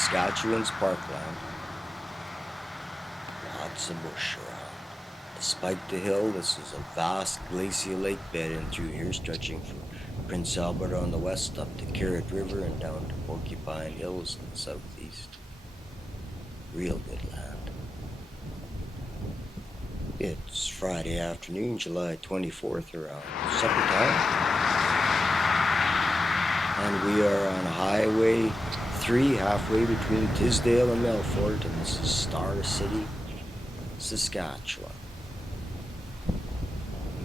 Saskatchewan's parkland. Lots of bush around. Despite the hill, this is a vast glacial lake bed in through here, stretching from Prince Albert on the west up to Carrot River and down to Porcupine Hills in the southeast. Real good land. It's Friday afternoon, July 24th, around supper time. And we are on Highway 3, halfway between Tisdale and Melfort, and this is Star City, Saskatchewan.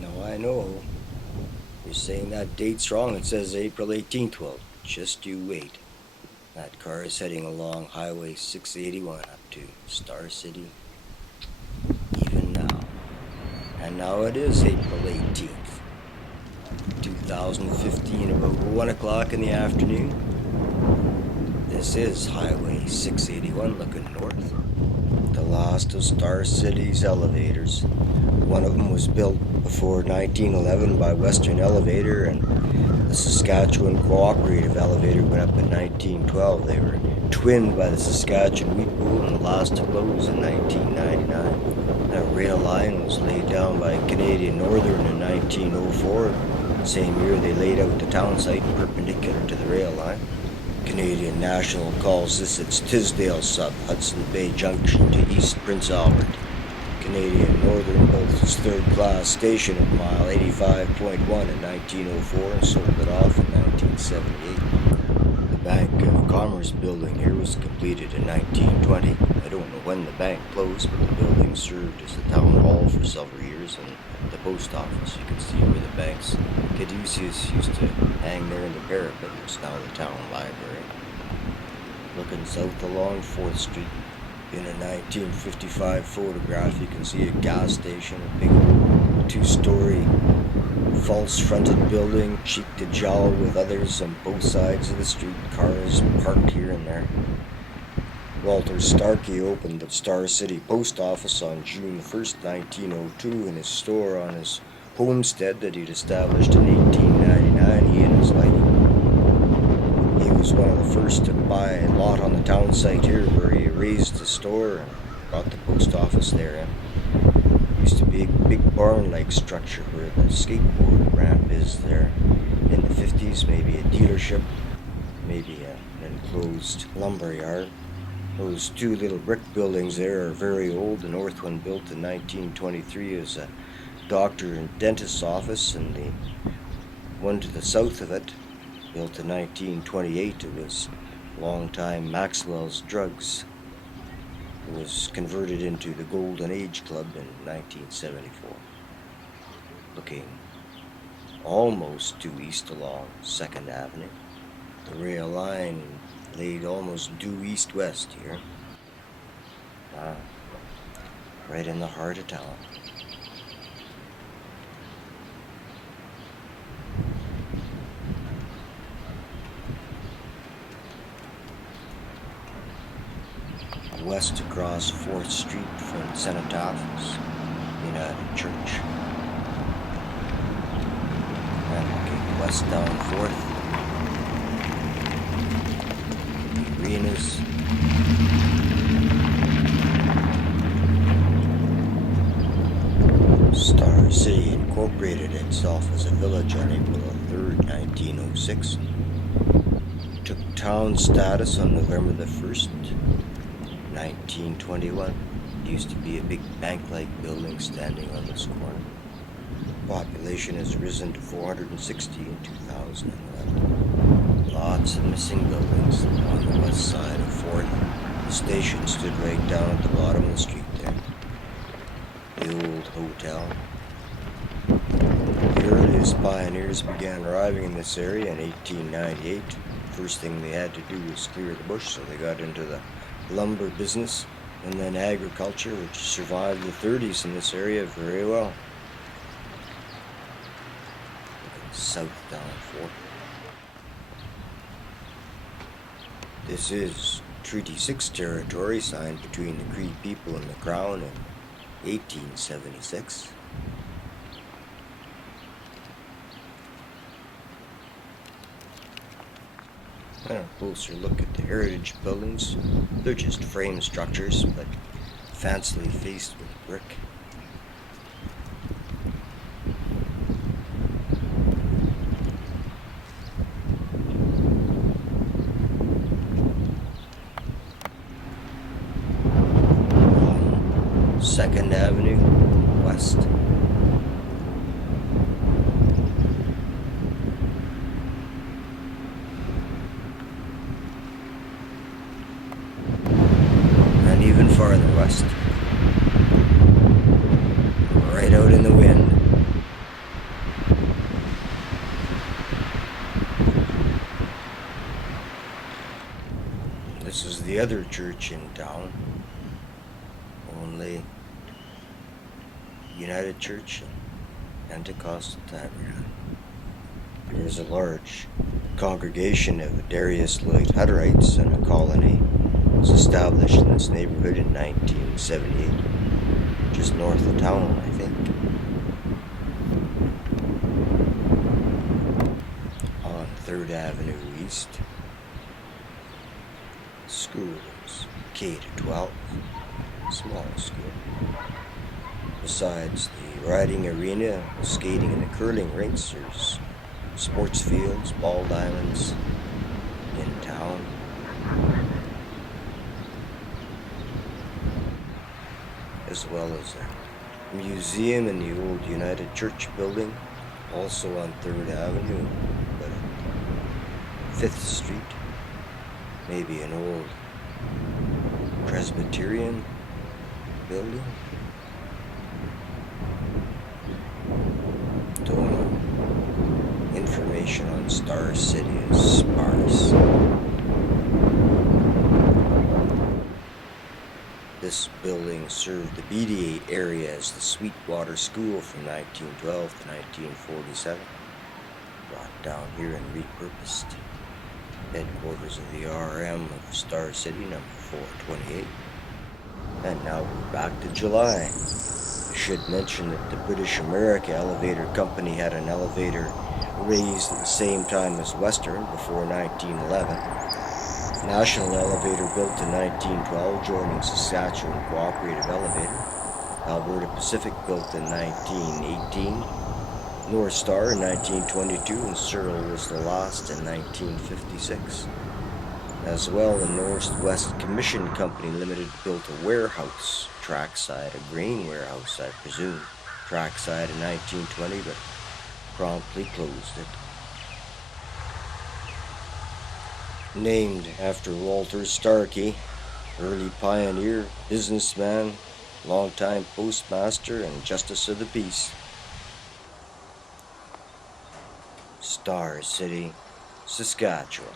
Now I know you're saying that date's wrong. It says April 18th. Well, just you wait. That car is heading along Highway 681 up to Star City even now. And now it is April 18th, 2015, about 1 o'clock in the afternoon. This is Highway 681 looking north. The last of Star City's elevators. One of them was built before 1911 by Western Elevator, and the Saskatchewan Cooperative Elevator went up in 1912. They were twinned by the Saskatchewan Wheat Pool, and the last to close in 1999. That rail line was laid down by Canadian Northern in 1904. The same year they laid out the town site perpendicular to the rail line. Canadian National calls this its Tisdale sub, Hudson Bay Junction to East Prince Albert. Canadian Northern built its third-class station at mile 85.1 in 1904 and sold it off in 1978. The Bank of Commerce building here was completed in 1920. I don't know when the bank closed, but the building served as the town hall for several years, and the post office. You can see where the bank's caduceus used to hang there in the parapet. It's now the town library. Looking south along 4th Street, in a 1955 photograph, you can see a gas station, a big two-story false-fronted building, cheek to jowl with others on both sides of the street, cars parked here and there. Walter Starkey opened the Star City Post Office on June 1st, 1902, in his store on his homestead that he'd established in 1899, he and his wife. He was one of the first to buy a lot on the town site here where he raised the store and brought the post office there. It used to be a big barn-like structure where the skateboard ramp is there. In the 50s, maybe a dealership, maybe an enclosed lumber yard. Those two little brick buildings there are very old. The north one built in 1923 is a doctor and dentist's office, and the one to the south of it, built in 1928, it was long-time Maxwell's Drugs. It was converted into the Golden Age Club in 1974. Looking almost due east along 2nd Avenue. The rail line laid almost due east-west here. Right in the heart of town. West across 4th Street from Cenotaph United Church. And looking west down 4th. The arenas. Star City incorporated itself as a village on April 3rd, 1906. Took town status on November the 1st. 1921. Used to be a big bank-like building standing on this corner. Population has risen to 460 in 2011. Lots of missing buildings on the west side of 4th. The station stood right down at the bottom of the street there. The old hotel. The earliest pioneers began arriving in this area in 1898. First thing they had to do was clear the bush, so they got into the lumber business, and then agriculture, which survived the 30s in this area very well. Looking south down 4th. This is Treaty 6 territory signed between the Cree people and the Crown in 1876. And a closer look at the heritage buildings. They're just frame structures, but fancily faced with brick. On 2nd Avenue West. And even farther west. Right out in the wind. This is the other church in town. Only United Church and Pentecostal Tabernacle. There is a large congregation of Darius Lloyd Hutterites, and a colony was established in this neighborhood in 1978, just north of town, I think. On 3rd Avenue East, schools, K-12, small school. Besides the riding arena, skating and the curling rinks, there's sports fields, ball diamonds in town. As well as a museum in the old United Church building, also on 3rd Avenue, but on 5th Street. Maybe an old Presbyterian building. Don't know. Information on Star City is sparse. This building served the BDA area as the Sweetwater School from 1912 to 1947. Brought down here and repurposed. Headquarters of the RM of Star City, number 428. And now we're back to July. I should mention that the British America Elevator Company had an elevator raised at the same time as Western before 1911. National Elevator built in 1912, joining Saskatchewan Cooperative Elevator. Alberta Pacific built in 1918. North Star in 1922, and Searle was the last in 1956. As well, the Northwest Commission Company Limited built a warehouse, trackside, a grain warehouse, I presume, trackside in 1920, but promptly closed it. Named after Walter Starkey, early pioneer, businessman, longtime postmaster, and justice of the peace. Star City, Saskatchewan.